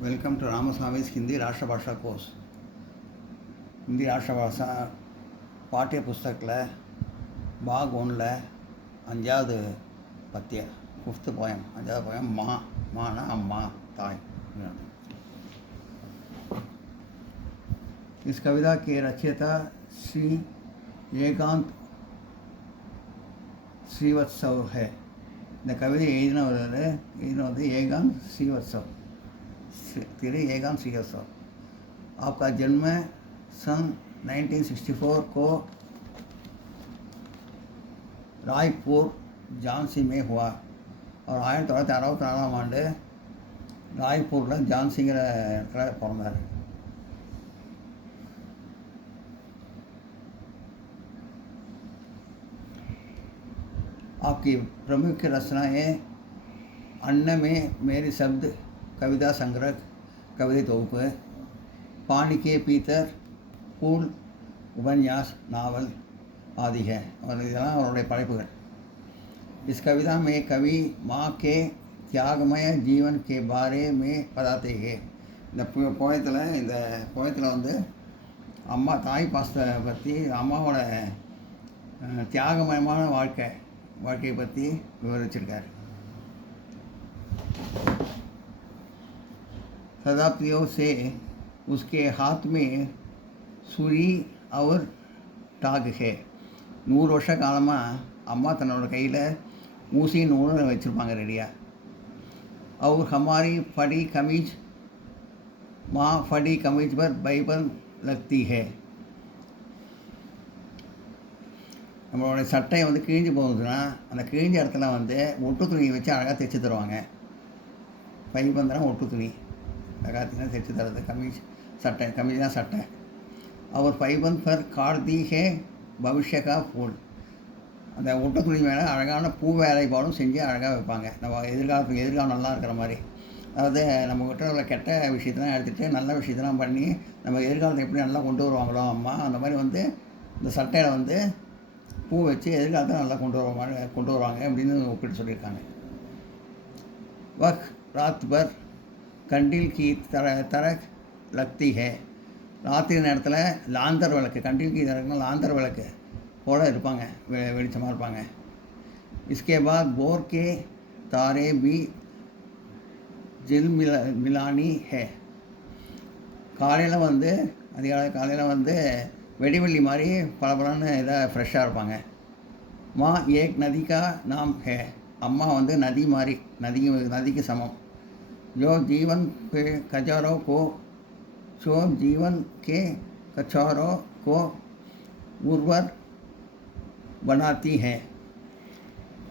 Welcome to रामस्वामी's Hindi राष्ट्रभाषा course. Hindi राष्ट्रभाषा पाठ्य पुस्तक भाग 1 अंजाவது पत्य 5th पोयम अंजाவது पोयम माँ माना अम्मा ताई. इस कविता के रचयिता श्री ஏகாந்த் ஸ்ரீவத்சவ் है. இந்த கவிதை எழுதினது ஏகாந்த் ஸ்ரீவத்சவ், तिरे ஏகாந்த் श्रीवत्सव. आपका जन्म सन 1964 को रायपुर झांसी में हुआ और 1964 ஆண்டு ராய்ப்பூரில் ஜான்சிங்கிற இடத்துல பிறந்தார். आपकी प्रमुख रचनाएँ अन्न में मेरे शब्द कविता संग्रह, कविता தொகுப்பு, पानी के पीतर, फूल, उपन्यास, नावल आदि है और இதெல்லாம் அவருடைய படைப்புகள். इस कविता में कवि माँ के त्यागमय जीवन के बारे में बताते हैं. இந்த போயத்தில் வந்து அம்மா தாய் பாசத்தை பற்றி, அம்மாவோட தியாகமயமான வாழ்க்கையை பற்றி விவரிச்சிருக்கார். शताब्दियों से उसके हाथ में सुरी और टाग है. 100 வருஷ காலமாக அம்மா தன்னோட கையில் ஊசி நூறு வச்சுருப்பாங்க ரெடியாக. और हमारी फटी कमीज माँ फटी कमीज पर बाइबल लगती है. நம்மளோட சட்டை வந்து கிழிஞ்சு போகுதுன்னா அந்த கிழிஞ்ச இடத்துல வந்து ஒட்டு துணியை வச்சு அழகாக தைச்சி தருவாங்க. பைபந்தரம் ஒட்டு துணி लगाती தைச்சி தரது. कमीज தான் சட்டை. और பைபந்த் पर काट दी है भविष्य का फूल. அந்த ஒட்டு துணி மேலே அழகான பூ வேலைப்பாடும் செஞ்சு அழகாக வைப்பாங்க, நம்ம எதிர்காலம் நல்லா இருக்கிற மாதிரி. அதாவது நம்ம கிட்ட உள்ள கெட்ட விஷயத்தெல்லாம் எடுத்துகிட்டு நல்ல விஷயத்தெல்லாம் பண்ணி நம்ம எதிர்காலத்தை எப்படி நல்லா கொண்டு வருவாங்களோ அம்மா, அந்த மாதிரி வந்து இந்த சட்டையில் வந்து பூ வச்சு எதிர்காலத்தை நல்லா கொண்டு வருவாங்க அப்படின்னு ஒப்பிட்டு சொல்லியிருக்காங்க. वह रात भर कंडिल की तरह लगती है. ராத்திரி நேரத்தில் லாந்தர் விளக்கு, கண்டில் की तरह லாந்தர் விளக்கு போல இருப்பாங்க, வெளிச்சமாக இருப்பாங்க. इसके बाद बोर के तारे भी मिलानी है. காலையில் வந்து அதிகாலை காலையில் வந்து வெடிவெள்ளி மாதிரி பளபளன்னு இதாக ஃப்ரெஷ்ஷாக இருப்பாங்க. माँ एक नदी का नाम है. அம்மா வந்து நதி மாதிரி, நதிக்கு சமம். जो जीवन के कचौरों को उर्वर बनाती है.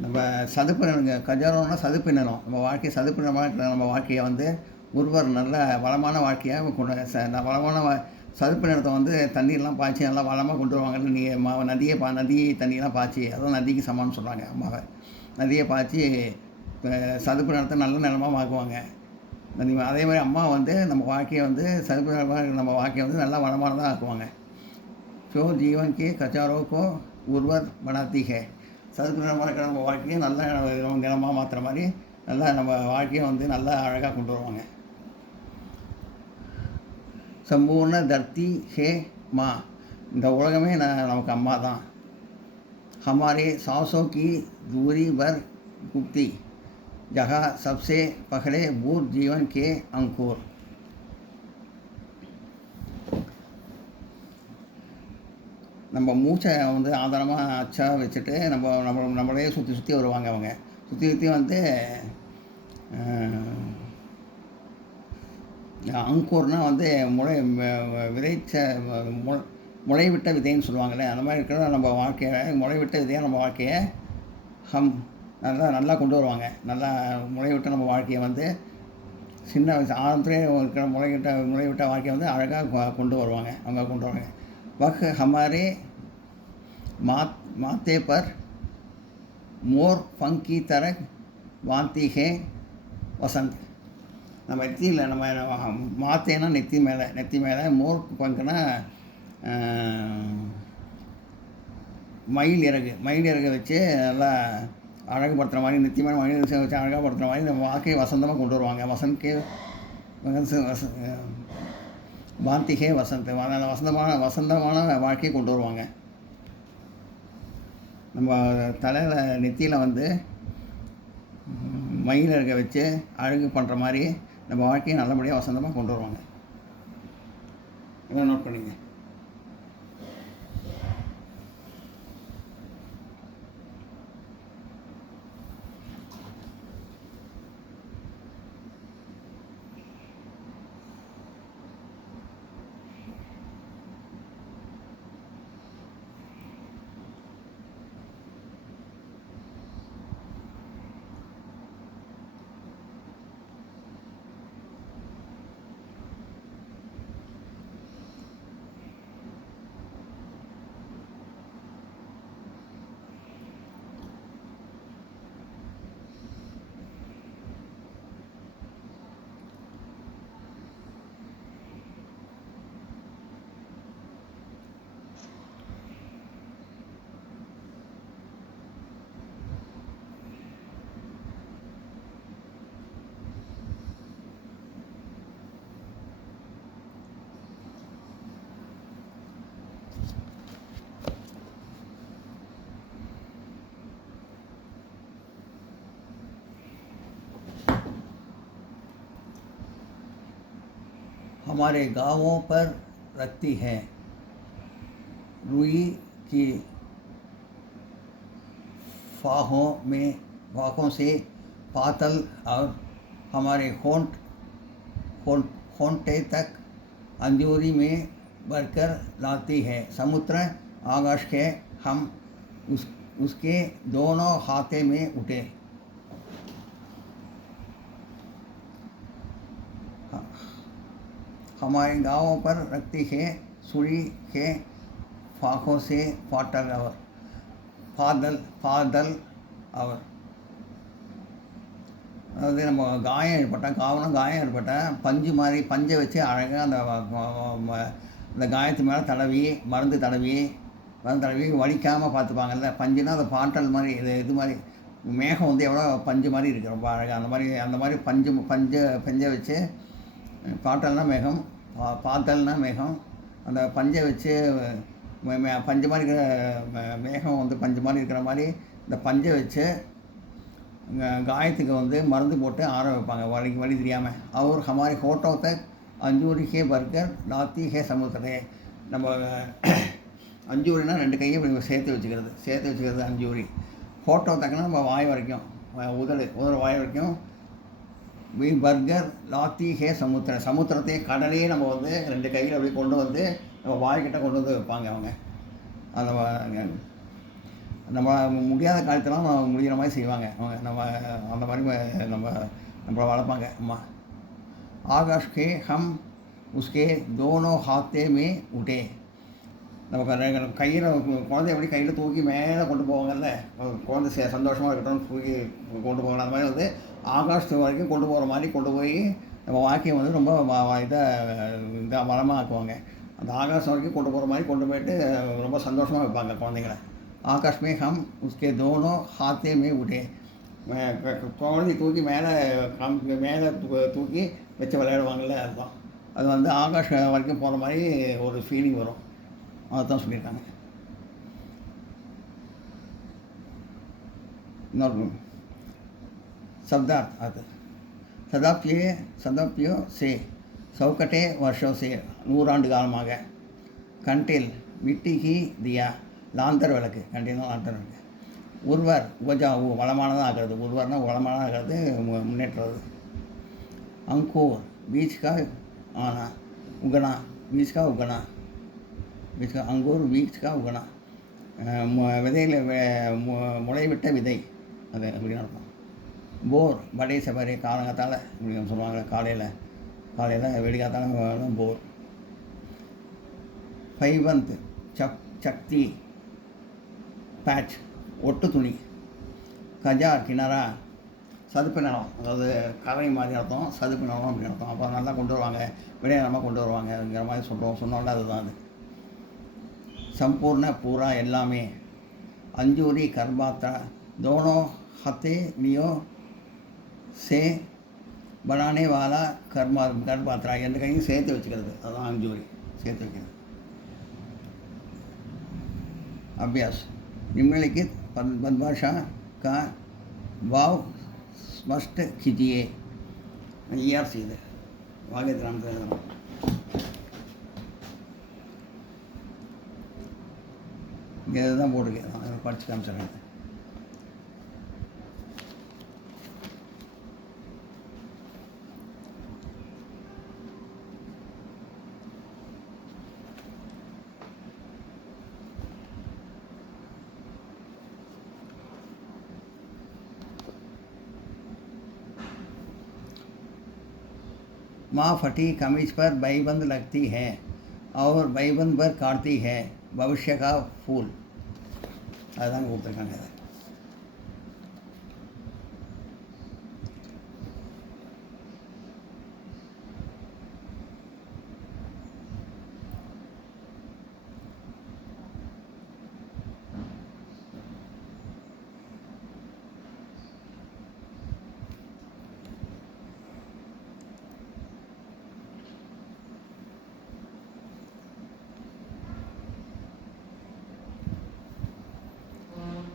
நம்ம சதுப்பு நிலங்க, கஜாரோன்னா சதுப்பு நிலம், நம்ம வாழ்க்கை சதுப்பு நிலமாக நம்ம வாழ்க்கையை வந்து உருவர் நல்ல வளமான வாழ்க்கையாக வளமான சதுப்பு நிலத்தை வந்து தண்ணீர்லாம் பாய்ச்சி நல்லா வளமாக கொண்டு வருவாங்கன்னு நதி தண்ணியெலாம் பாய்ச்சி, அதுவும் நதிக்கு சமம்னு சொல்கிறாங்க. அம்மாவை நதியை பாய்ச்சி சதுப்பு நிலத்தை நல்ல நிலமாக மாக்குவாங்க. அதே மாதிரி அம்மா வந்து நம்ம வாழ்க்கையை வந்து சதுப்பு நிலமாக நம்ம வாழ்க்கையை வந்து நல்லா வளமானதாக ஆக்குவாங்க. ஸோ ஜீவன் கே கச்சாரோக்கோ உருவர் बनाती है. சதுப்பு நிலமாக இருக்கிற நம்ம வாழ்க்கையை நல்ல நிலமாக மாற்றுற மாதிரி நல்லா நம்ம வாழ்க்கையை வந்து நல்லா அழகாக கொண்டு வருவாங்க. சம்பூர்ண தர்த்தி ஹே மா. இந்த உலகமே நமக்கு அம்மா தான். हमारे सांसों की दूरी भर गुप्ती जहाँ सबसे पकड़े बूढ़ जीवन के अंकुर. நம்ம மூச்சை வந்து ஆதாரமாக அச்சா வச்சுட்டு நம்மளே சுற்றி வருவாங்க. அவங்க சுற்றி வந்து அங்கூர்னால் வந்து முளைவிட்ட விதைன்னு சொல்லுவாங்கள்ல, அந்த மாதிரி இருக்கிற நம்ம வாழ்க்கையை முளைவிட்ட விதையாக நம்ம வாழ்க்கையை நல்லா கொண்டு வருவாங்க. நல்லா முளைவிட்ட நம்ம வாழ்க்கையை வந்து சின்ன வயசு ஆரம்பத்திலே இருக்கிற முளைவிட்ட வாழ்க்கையை வந்து அழகாக கொண்டு வருவாங்க. वह हमारे माथे पर मोर पंख की तरह बांधती है वसंत. நம்ம நெத்தியில் நம்ம மாத்தேன்னா நெத்தி மேலே மோர் பங்குனா மயில் இறகு வச்சு நல்லா அழகுபடுத்துகிற மாதிரி, நித்தியமான மனித விஷயம் வச்சு அழகாக படுத்துகிற மாதிரி நம்ம வாழ்க்கையை வசந்தமாக கொண்டு வருவாங்க. பாந்திகே வசந்த், அதனால் வசந்தமான வாழ்க்கையை கொண்டு வருவாங்க. நம்ம தலையில் நெத்தியில் வந்து மயில் இருக்க வச்சு அழகு பண்ணுற மாதிரி நம்ம வாழ்க்கையை நல்லபடியாக வசந்தமாக கொண்டு வருவாங்க. இதெல்லாம் நோட் பண்ணிங்க. हमारे गांवों पर रखती है, रुई की फाहों से पातल और हमारे होंठे तक अंजूरी में भरकर लाती है। समुद्र आकाश के हम उसके दोनों हाथे में उठे। हमारे गांवों पर रखती है, सुरी के फाखों से पातल और பாதல் அவர். அதாவது நம்ம காயம் ஏற்பட்டால் பஞ்சை வச்சு அழகாக அந்த காயத்து மேலே தடவி மருந்து தடவி வலிக்காமல் பார்த்துப்பாங்கல்ல. பஞ்சுனா அந்த பாட்டல் மாதிரி, இது மாதிரி மேகம் வந்து எவ்வளோ பஞ்சு மாதிரி இருக்குது, ரொம்ப அழகாக அந்த மாதிரி பஞ்சை வச்சு, பாட்டல்னா மேகம், பாத்தல்னா மேகம், அந்த பஞ்சை வச்சு பஞ்சு மாதிரி இருக்கிற மேகம் வந்து பஞ்சு மாதிரி இருக்கிற மாதிரி இந்த பஞ்சை வச்சு காயத்துக்கு வந்து மருந்து போட்டு ஆற வைப்பாங்க, வலி தெரியாமல். அவர் ஹமாரி ஹோட்டோ தக் அஞ்சூரி ஹே பர்கர் லாத்தி ஹே சமுத்திரே. நம்ம அஞ்சூரினா 2 கையை சேர்த்து வச்சுக்கிறது அஞ்சூரி. ஹோட்டோ தக்குனா நம்ம வாய் வரைக்கும், உதர வாய் வரைக்கும். பர்கர் லாத்தி ஹே சமுத்திரத்தையே கடலையே நம்ம வந்து 2 கையில் அப்படி கொண்டு வந்து நம்ம வாய்க்கிட்ட கொண்டு வந்து வைப்பாங்க அவங்க. நம்ம முடியாத காலத்தெல்லாம் முடிகிற மாதிரி செய்வாங்க அவங்க. அந்த மாதிரி நம்மளை வளர்ப்பாங்க அம்மா. ஆகாஷ் கே ஹம் உஸ்கே தோனோ ஹாத்தே மே உட்டே. நம்ம கையில் குழந்தை எப்படி கையில் தூக்கி மேலே கொண்டு போவாங்கல்ல, குழந்தை சந்தோஷமாக இருக்கட்டும் தூக்கி கொண்டு போவாங்க. அந்த மாதிரி வந்து ஆகாஷ் வரைக்கும் கொண்டு போகிற மாதிரி கொண்டு போய் நம்ம வாக்கியம் வந்து ரொம்ப இதாக வளமாக ஆக்குவாங்க. அந்த ஆகாஷம் வரைக்கும் கொண்டு போகிற மாதிரி கொண்டு போயிட்டு ரொம்ப சந்தோஷமாக வைப்பாங்க குழந்தைங்களை. ஆகாஷ் மே ஹம் உஸ்கே தோனோ ஹாத்தே மே உட்டே. குழந்தை தூக்கி மேலே தூக்கி வச்சு விளையாடுவாங்கள்ல, அதுதான். அது வந்து ஆகாஷ் வரைக்கும் போகிற மாதிரி ஒரு ஃபீலிங் வரும், அதுதான் சொல்லியிருக்காங்க. இன்னொரு शब्दार्थ आता சதாப்தியோ சே சவுக்கட்டே வருஷம் சே 100 ஆண்டு காலமாக. கண்டில் மிட்டி ஹி தியா லாந்தர் விளக்கு, கண்டில் லாந்தர் விளக்கு. உர்வர் உபஜாவு வளமானதாக ஆகிறது, உர்வர்னா வளமானதாக ஆகிறது, முன்னேற்றது. अंकुर बीज का आना, उगना, बीज का उगना, बीज का अंगूर बीज का उगना. விதையில் முளைவிட்ட விதை அது அப்படின்னு அர்த்தம். போர் படை சபரி காலங்காத்தால் இப்படி சொல்லுவாங்க, காலையில் வெடிக்காத்தால போர். ஃபைவந்த் சக்தி பேட்ச் ஒட்டு துணி. கஜார் கிணறா சதுப்பு நிலம், அதாவது கரை மாதிரி அர்த்தம், சதுப்பு நிலம் அப்படின்னு அர்த்தம். அப்போ நல்லா கொண்டு வருவாங்க, விளையாடமாக கொண்டு வருவாங்கங்கிற மாதிரி சொன்னோம்ல, அதுதான் அது. சம்பூர்ண பூரா எல்லாமே. अंजूरी करबाता दोनों हथे लियो से बनाने वाला गर्भात्रा ரெண்டு கையும் சேர்த்து வச்சுக்கிறது, அதுதான் अंजूरी சேர்த்து வைக்கிறது. अभ्यास निम्नलिखित परिभाषा का भाव स्पष्ट कीजिए. ERC இது வாகேந்திராமத்தில் எழுதணும். இங்கே இதுதான் போட்டிருக்கேன், நான் படித்து காமிச்சிடுறேன். माँ फटी कमीज पर बैबंद लगती है और बैबंद पर काटती है भविष्य का फूल. அதுதான் கொடுத்துருக்காங்க.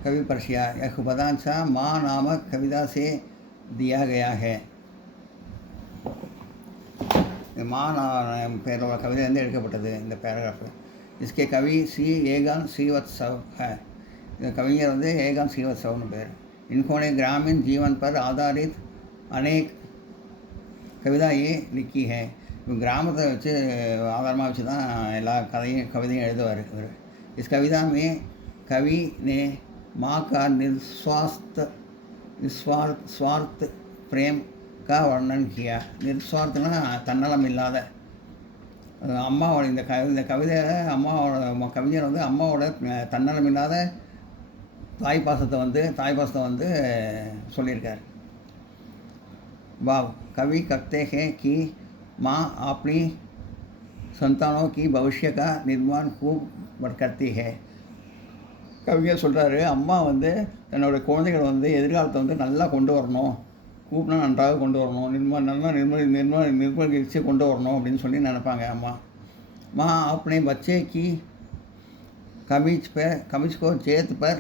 कवि पर्शिया यह पदांशा माँ नामक कविता से दिया गया है. माँ பேரோட கவிதையிலேருந்து எடுக்கப்பட்டது இந்த பேராகிராஃபு. इसके कवि सी ஏகான் श्रीवत्सव है. இந்த கவிஞர் வந்து ஏகான் श्रीवत्सवன்னு பேர். इन्होंने ग्रामीण जीवन पर आधारित अनेक कविताएं लिखी है. கிராமத்தை வச்சு ஆதாரமாக வச்சு தான் எல்லா கவிதையும் எழுதுவார் இவர். इस कविता में कवि ने माँ का निस्वार्थ प्रेम का वर्णन किया. நிர்ஸ்வார்த்தனா தன்னலம் இல்லாத அம்மாவோட இந்த கவிதையில் அம்மாவோட கவிஞர் வந்து அம்மாவோட தன்னலம் இல்லாத தாய் பாசத்தை வந்து சொல்லியிருக்கார். वाव कवि कहते हैं कि माँ अपनी संतानों की भविष्य का निर्माण खूब करती है. கவிஞர் சொல்கிறாரு, அம்மா வந்து தன்னோட குழந்தைகள் வந்து எதிர்காலத்தை வந்து நல்லா கொண்டு வரணும், கூப்பினா நன்றாக கொண்டு வரணும், நிர்மலிச்சு கொண்டு வரணும் அப்படின்னு சொல்லி நினைப்பாங்க அம்மா. माँ अपने बच्चे की कमीज को जेत पर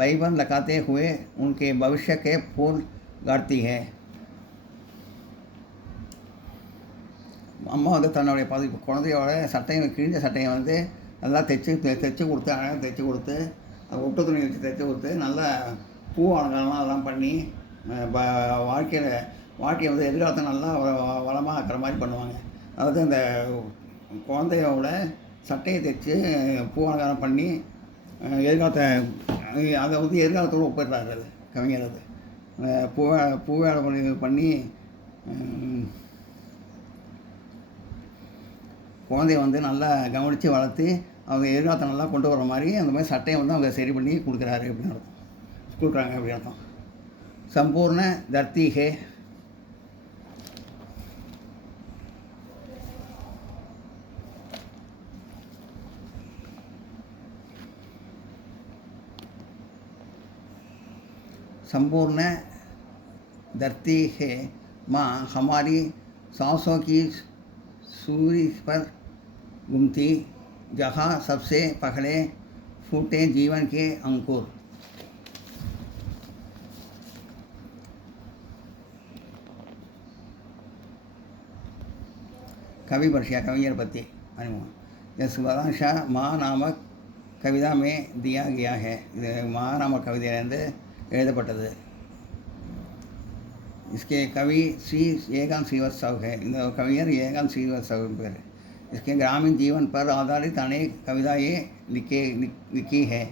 बैबंद लगाते हुए उनके भविष्य के फूल गाड़ती है. அம்மா வந்து தன்னுடைய குழந்தையோட கிழிஞ்ச சட்டையை வந்து நல்லா தைச்சி கொடுத்து அழகாக தைச்சி கொடுத்து ஒட்டு துணி வச்சு தைச்சி கொடுத்து நல்லா பூ அலங்காரம்லாம் அதெல்லாம் பண்ணி வாழ்க்கையை வந்து எதிர்காலத்தை நல்லா வளமாக ஆக்கிற மாதிரி பண்ணுவாங்க. அதாவது அந்த குழந்தையோட சட்டையை தைச்சி பூ அலங்காரம் பண்ணி எதிர்காலத்தை அதை வந்து எதிர்காலத்தோடு ஒப்பிடுறாரு அது கவிஞர். அது பூவேலை பண்ணி குழந்தைய வந்து நல்லா கவனித்து வளர்த்து அவங்க எதிர்காலத்தை நல்லா கொண்டு வர மாதிரி அந்த மாதிரி சட்டையை வந்து அவங்க சரி பண்ணி கொடுக்குறாரு அப்படின்னு அர்த்தம், கொடுக்குறாங்க அப்படின்னு அர்த்தம். संपूर्ण धरती है संपूर्ण धरती है माँ हमारी सांसों की सूरी पर घूमती, जहाँ सबसे पहले फूटे जीवन के अंकुर. कवि पर्शिया कविஞர் பற்றி அறிமுகம். यह पदांशा माँ नामक कविता में दिया गया है. இது माँ नामक கவிதையிலிருந்து எழுதப்பட்டது. इसके कवि श्री ஏகான் श्रीवत्सव है. இந்த கவிஞர் ஏகான் श्रीवत्सव பேர். इसके ग्रामीण जीवन पर आधारित अनेक कविताएं लिखी है.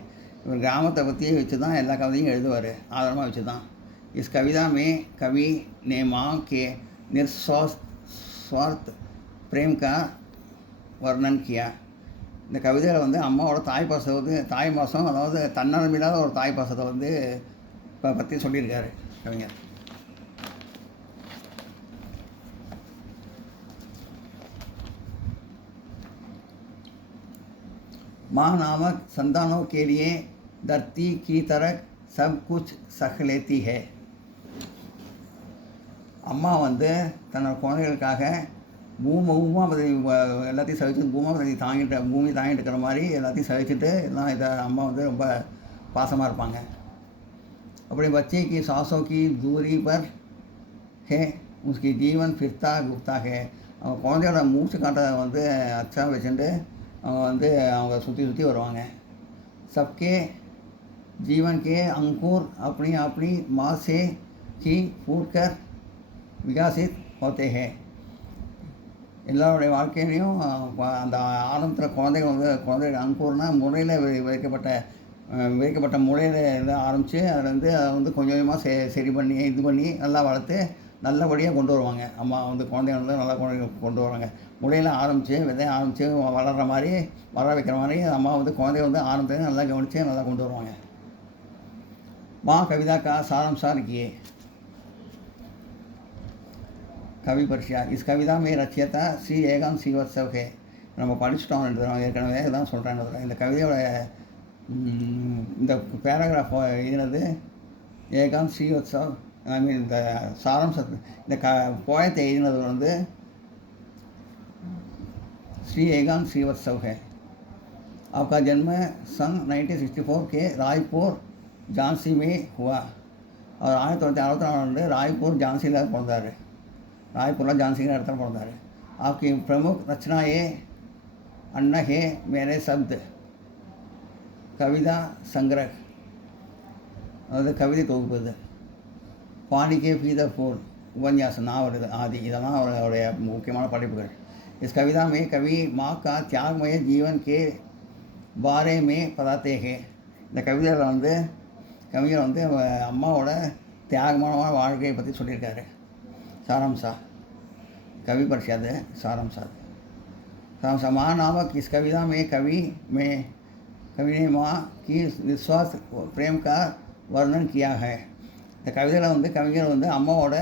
இவர் கிராமத்தை பற்றி வச்சு தான் எல்லா கவிதையும் எழுதுவார், ஆதாரமாக வச்சு தான். इस कविता में कवि ने माँ के निस्वार्थ प्रेम का वर्णन किया. இந்த கவிதையில் வந்து அம்மாவோட தாய் பாசத்தை வந்து தாய் பாசம், அதாவது தன்னலமில்லாத ஒரு தாய் பாசத்தை வந்து பற்றி சொல்லியிருக்காரு கவிஞர். माँ नामक संतानों के लिए धरती की तरह सब कुछ सह लेती है. அம்மா வந்து தன்னோட குழந்தைகளுக்காக பூமாபதி எல்லாத்தையும் சகிச்சு பூமாபதி பூமி தாங்கிட்டு இருக்கிற மாதிரி எல்லாத்தையும் சகிச்சுட்டு எல்லாம் இதை அம்மா வந்து ரொம்ப பாசமாக இருப்பாங்க. अपने बच्चे की सांसों की दूरी पर है उसकी जीवन फिरता गुप्ता है. அவங்க குழந்தையோட மூச்சு காட்டை வந்து அச்சா வச்சுட்டு அவங்க வந்து அவங்க சுற்றி சுற்றி வருவாங்க. सबके जीवन के अंकुर अपनी अपनी माँ से ही फूट कर विकसित होते हैं. எல்லாருடைய வாழ்க்கையிலையும் அந்த ஆரம்பத்தில் குழந்தைகள் அங்கூர்னா முறையில் விதைக்கப்பட்ட முறையில் இருந்து ஆரம்பித்து அதில் வந்து அதை வந்து கொஞ்சம் கொஞ்சமாக சரி பண்ணி இது பண்ணி நல்லா வளர்த்து நல்லபடியாக கொண்டு வருவாங்க. அம்மா வந்து குழந்தைங்க வந்து நல்லா கொண்டு வருவாங்க. முறையில் ஆரம்பித்து வளர்கிற மாதிரி வளர வைக்கிற மாதிரி அம்மா வந்து குழந்தைய வந்து ஆரம்பத்தில் நல்லா கவனித்து நல்லா கொண்டு வருவாங்க. माँ कविता का सारांश किए कवि परिचय. इस कविता में रचयिता श्री ஏகாந்த் ஸ்ரீவத்சவ் है. நம்ம படிச்சுட்டோம் ஏற்கனவே தான் சொல்கிறேன். இந்த கவிதையோட இந்த பேராகிராஃப் எழுதினது ஏகாந்த் ஸ்ரீவத்சவ். ஐ மீன் இந்த சாராம்சத்து இந்த போயத்தை எழுதினது வந்து श्री ஏகாந்த் श्रीवत्सव है. आपका जन्म सन 1964 के रायपुर झांसी में हुआ. அவர் 1964 ராய்ப்பூர் ஜான்சியில் பிறந்தார். ராய்ப்பூரில் ஜான்சிங்கிற இடத்துல பிறந்தார். आपकी प्रमुख रचनाएँ अन्ना है मेरे शब्द கவிதா சங்கரக், அதாவது கவிதை தொகுப்பு. இது பாணிக்கே பீத போல் உபன்யாசம் நாவல் ஆதி இதெல்லாம் அவருடைய முக்கியமான படைப்புகள். இஸ் கவிதா மே கவி மா கா தியாகமய ஜீவன் கே பாரே மே பதாத்தே ஹே. இந்த கவிதையில் வந்து கவிஞர் வந்து அம்மாவோட தியாகமான வாழ்க்கையை பற்றி சொல்லியிருக்காரு. சாராம்சா कवि परिषद सारांश. माँ नामक इस कविता में कवि ने माँ की निस्वार्थ प्रेम का वर्णन किया है. இந்த கவிதையில் வந்து கவிஞர் வந்து அம்மாவோட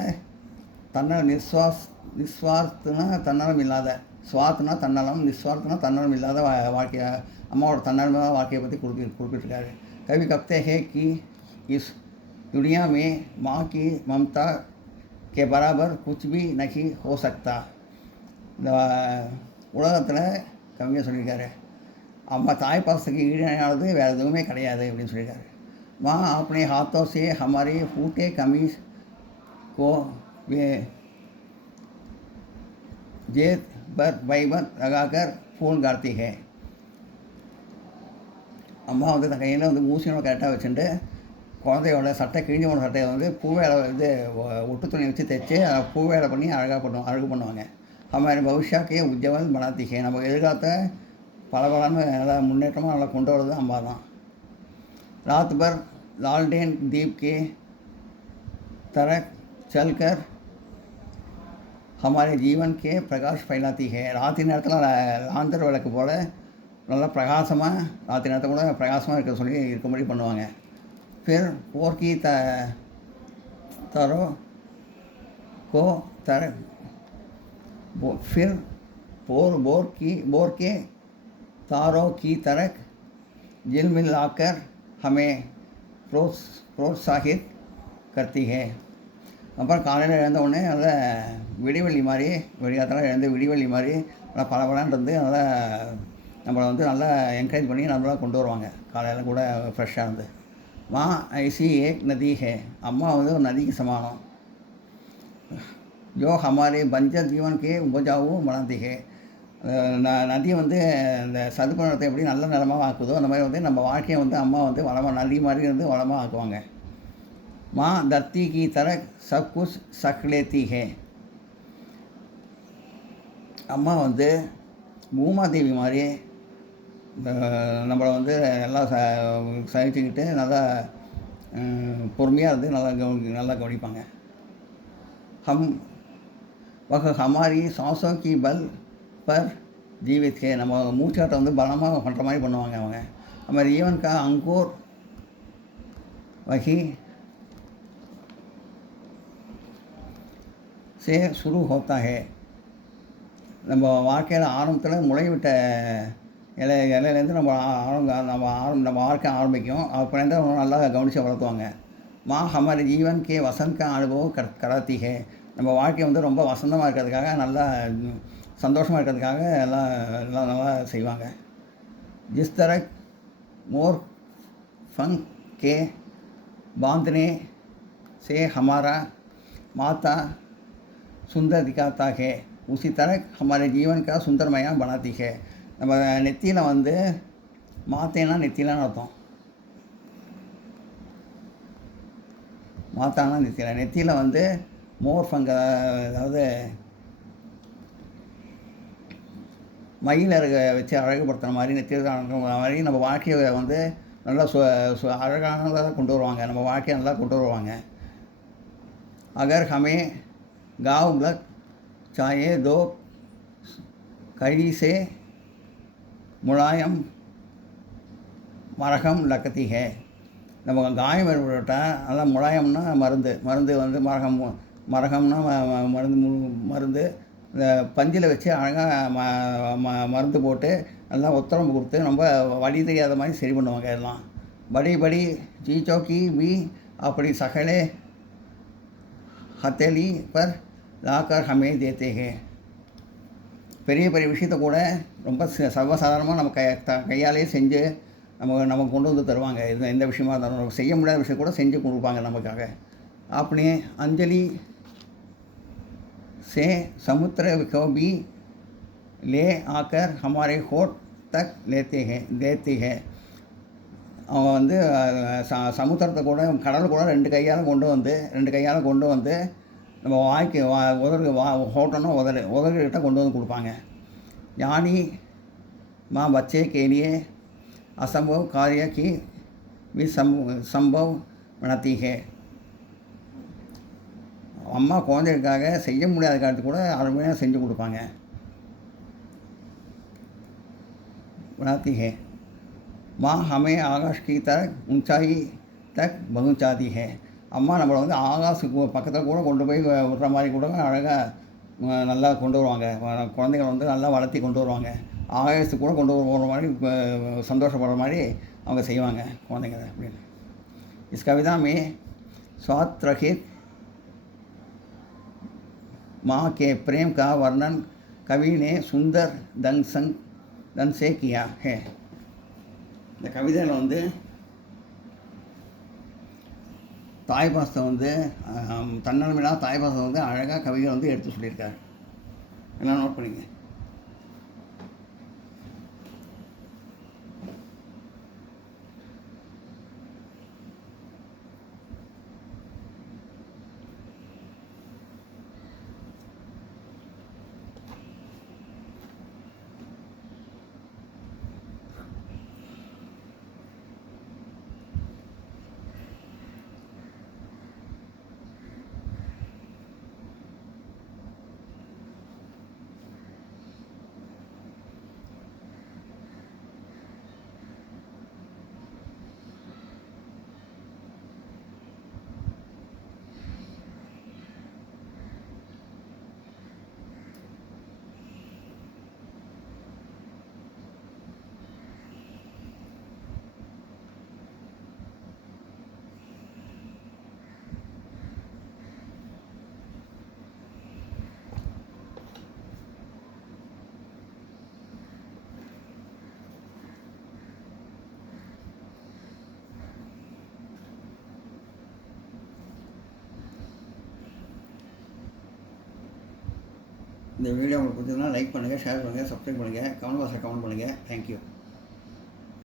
நிஸ்வார்த்தனா தன்னலம் இல்லாத, சுவார்த்தனா தன்னலம், நிஸ்வார்த்தனா தன்னலம் இல்லாத வாழ்க்கையை அம்மாவோட தன்னலமான வாழ்க்கையை பற்றி குறிப்பிட்டிருக்காரு. कवि कहते हैं कि इस दुनिया में माँ की ममता के बराबर कुछ भी नहीं हो सकता. இந்த உலகத்தில் கவிஞர் சொல்லியிருக்காரு அம்மா தாய் பாசத்துக்கு ஈடானது வேறு எதுவுமே கிடையாது அப்படின்னு சொல்லியிருக்காரு. माँ अपने हाथों से हमारे फूटे कमीज को जेब पर बैबन लगाकर फूल गाती है. அம்மா வந்து தன் கையில் வந்து ஊசியோட கரெக்டாக வச்சுட்டு குழந்தையோட கிழிஞ்ச போன சட்டையை வந்து பூவேலை இது ஒட்டு துணி வச்சு தைச்சி பூவேலை பண்ணி அழகு பண்ணுவாங்க. हमारे भविष्य के उज्जवल बनाती है. நம்ம எதிர்காலத்தை பலபலன்னு நல்லா முன்னேற்றமாக நல்லா கொண்டு வரது அம்மா தான். रात भर लालटेन दीप के तरह चलकर हमारे जीवन के प्रकाश फैलाती है. ராத்திரி நேரத்தில் லாந்தர் விளக்கு போல் நல்லா பிரகாசமாக ராத்திரி நேரத்தை கூட பிரகாசமாக இருக்கும்படி பண்ணுவாங்க. फिर पोर की तारों को फिर बोर के तारों की तरह झिलमिलाकर हमें प्रोत्साहित करती है. அப்புறம் காலையில் எழுந்த உடனே நல்லா விடிவெள்ளி மாதிரி விடிகாலத்தில் எழுந்து விடிவெள்ளி மாதிரி நல்லா பலபலன்னு இருந்து நல்லா நம்மளை வந்து நல்லா என்கரேஜ் பண்ணி நம்மளாக கொண்டு வருவாங்க. காலையில் கூட ஃப்ரெஷ்ஷாக இருந்து. माँ ऐसी एक नदी है. अम्मा வந்து ஒரு நதிக்கு சமானம். जो हमारे बंजर जीवन के उपजाऊ बनाती है. நதி வந்து இந்த சதுப்பு நிலத்தை எப்படி நல்ல நிலமாக ஆக்குதோ அந்த மாதிரி வந்து நம்ம வாழ்க்கையை வந்து அம்மா வந்து வளமாக நதி மாதிரி வந்து வளமாக ஆக்குவாங்க. माँ धरती की तरह सब कुछ सख लेती है. அம்மா வந்து பூமாதேவி மாதிரி நம்மளை வந்து எல்லாம் சகிச்சுக்கிட்டு நல்லா பொறுமையாக இருந்து நல்லா கவனிப்பாங்க. वह हमारी सांसों की बल पर जीवित है. நம்ம மூச்சாட்டை வந்து பலமாக பண்ணுற மாதிரி பண்ணுவாங்க அவங்க. हमारे जीवन का अंकुर वही से शुरू होता है. நம்ம வாழ்க்கையில் ஆரம்பத்தில் முளைவிட்ட இலையிலேருந்து நம்ம வாழ்க்கை ஆரம்பிக்கும். அப்படின்ட்டு நல்லா கவனித்து வளர்த்துவாங்க. माँ हमारे जीवन के वसंत का अनुभव कराती है. நம்ம வாழ்க்கை வந்து ரொம்ப வசந்தமாக இருக்கிறதுக்காக, நல்லா சந்தோஷமாக இருக்கிறதுக்காக எல்லாம் எல்லாம் நல்லா செய்வாங்க. जिस तरह मोर फंक के बांधने से हमारा माता सुंदर दिखाता है, उसी तरह हमारे जीवन का सुंदरमया बनाती है. நம்ம நெத்தியில் வந்து மாத்தேனா நெத்தியிலன்னு அர்த்தம். மாத்தானா நெத்தியில், நெத்தியில் வந்து மோர் ஃபங்க, அதாவது மயில் வச்சு அழகுபடுத்துகிற மாதிரி, நெத்தியில் மாதிரி நம்ம வாழ்க்கையை வந்து நல்லா அழகானதாக கொண்டு வருவாங்க. நம்ம வாழ்க்கையை நல்லா கொண்டு வருவாங்க. अगर हमें गाँव लग चाहे दो कड़ी से मुलायम मरहम लगती है. நம்ம காயம் ஏற்பட்டால் நல்லா முலாயம்னா மருந்து வந்து மரகம்னா மருந்து இந்த பஞ்சில் வச்சு அழகாக மருந்து போட்டு நல்லா உத்தரவு கொடுத்து நம்ம வழி தெரியாத மாதிரி சரி பண்ணுவாங்க. எல்லாம் படி படி சீச்சோக்கி भी அப்படி சகலே हथेली पर लाकर हमें देते हैं. பெரிய பெரிய விஷயத்த கூட ரொம்ப சர்வசாதாரணமாக நம்ம கையாலே செஞ்சு நமக்கு கொண்டு வந்து தருவாங்க. எந்த விஷயமா இருந்தாலும் நம்ம செய்ய முடியாத விஷயம் கூட செஞ்சு கொடுப்பாங்க நமக்காக. अपने अंजलि से समुद्र को भी ले आकर हमारे होठ तक देती है. அவங்க வந்து சமுத்திரத்தை கூட, கடல் கூட ரெண்டு கையால் கொண்டு வந்து நம்ம வாய்க்கு ஹோட்டல்னா உதடுகிட்ட கொண்டு வந்து கொடுப்பாங்க. யானி माँ बच्चे के लिए असंभव कार्य की भी संभव बनाती है. அம்மா குழந்தைகளுக்காக செய்ய முடியாத காரியத்தை கூட அருமையாக செஞ்சு கொடுப்பாங்க. बनाती है. माँ हमें आकाश की तरह ऊंचाई तक पहुंचाती है. அம்மா நம்மளை வந்து ஆகாசுக்கு பக்கத்தில் கூட கொண்டு போய் விடுற மாதிரி கூட அழகாக நல்லா கொண்டு வருவாங்க. குழந்தைகள் வந்து நல்லா வளர்த்தி கொண்டு வருவாங்க. ஆகாசத்துக்கு கூட கொண்டு போகிற மாதிரி சந்தோஷப்படுற மாதிரி அவங்க செய்வாங்க குழந்தைங்க அப்படின்னு. इस कविता में स्वार्थ रहित माँ के प्रेम का वर्णन कवि ने सुंदर ढंग से किया है. இந்த கவிதையில் வந்து தாய்பாசத்தை வந்து தன்னலமில்லா தாய்பாசத்தை வந்து அழகாக கவிகள் வந்து எடுத்து சொல்லியிருக்காரு. எல்லாம் நோட் பண்ணிங்க. இந்த வீடியோ உங்களுக்கு பிடிச்சதுன்னா லைக் பண்ணுங்கள், ஷேர் பண்ணுங்கள், சப்ஸ்கிரைப் பண்ணுங்கள், கமெண்ட் பாக்ஸில் கமெண்ட் பண்ணுங்கள். தேங்க்யூ.